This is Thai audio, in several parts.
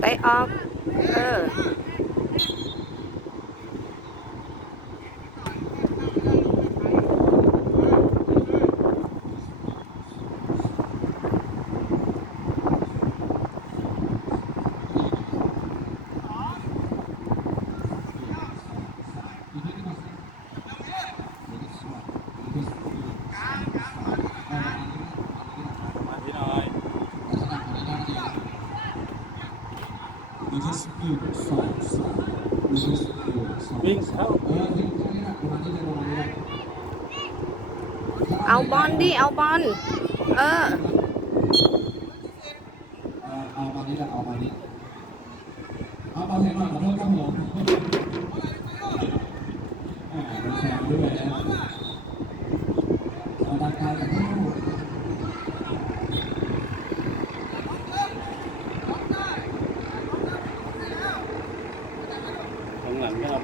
ไปออก เออ วิ่งเข้าเอาบอลดิเอาบอลเออ เอามานี้แหละเอามานี้เอาเอาแทนหน่อยขอโทษครับผมอ่าเป็นแซมด้วยนะเอาดังกายกับที่ทั้งหมด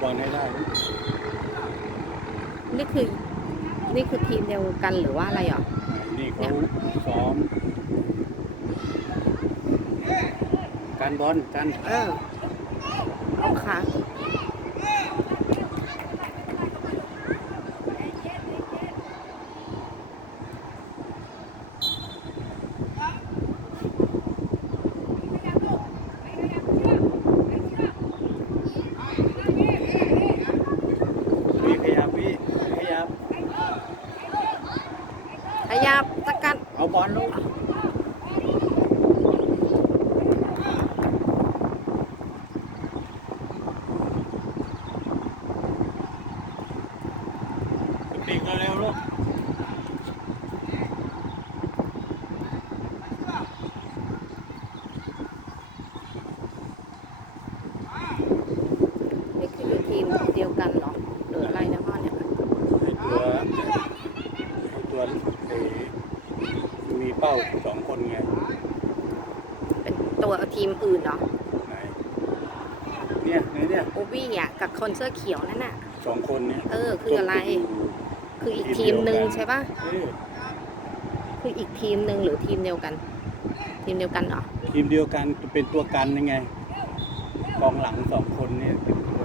ข้างหลังก็เอาบอลให้ได้ นี่คือ นี่คือทีมเดียวกันหรือว่าอะไรอะนี่เขาซ้อมการบอลกัน เออเอาค่ะ พี่ขยับพี่ขยับ ขยับตะกันเอาบอลลงปีกเร็วๆลูก นี่คืออยู่ทีมเดียวกันเหรอ หรืออะไรนะพ่อเนี่ย ไอ้ตัวไอ้ตัวไอ้มี เป้าสองคนไงเป็นตัวทีมอื่นเหรอไหนเนี่ยไหนเนี่ยโอวี่อะกับคนเสื้อเขียวนั่นน่ะ สองคนเนี่ยเออ คืออะไร คืออีกทีมหนึ่งใช่ปะเออคืออีกทีมหนึ่งหรือทีมเดียวกัน ทีมเดียวกันเหรอ ทีมเดียวกันเป็นตัวกันยังไงกองหลังสองคนเนี่ยเป็นตัว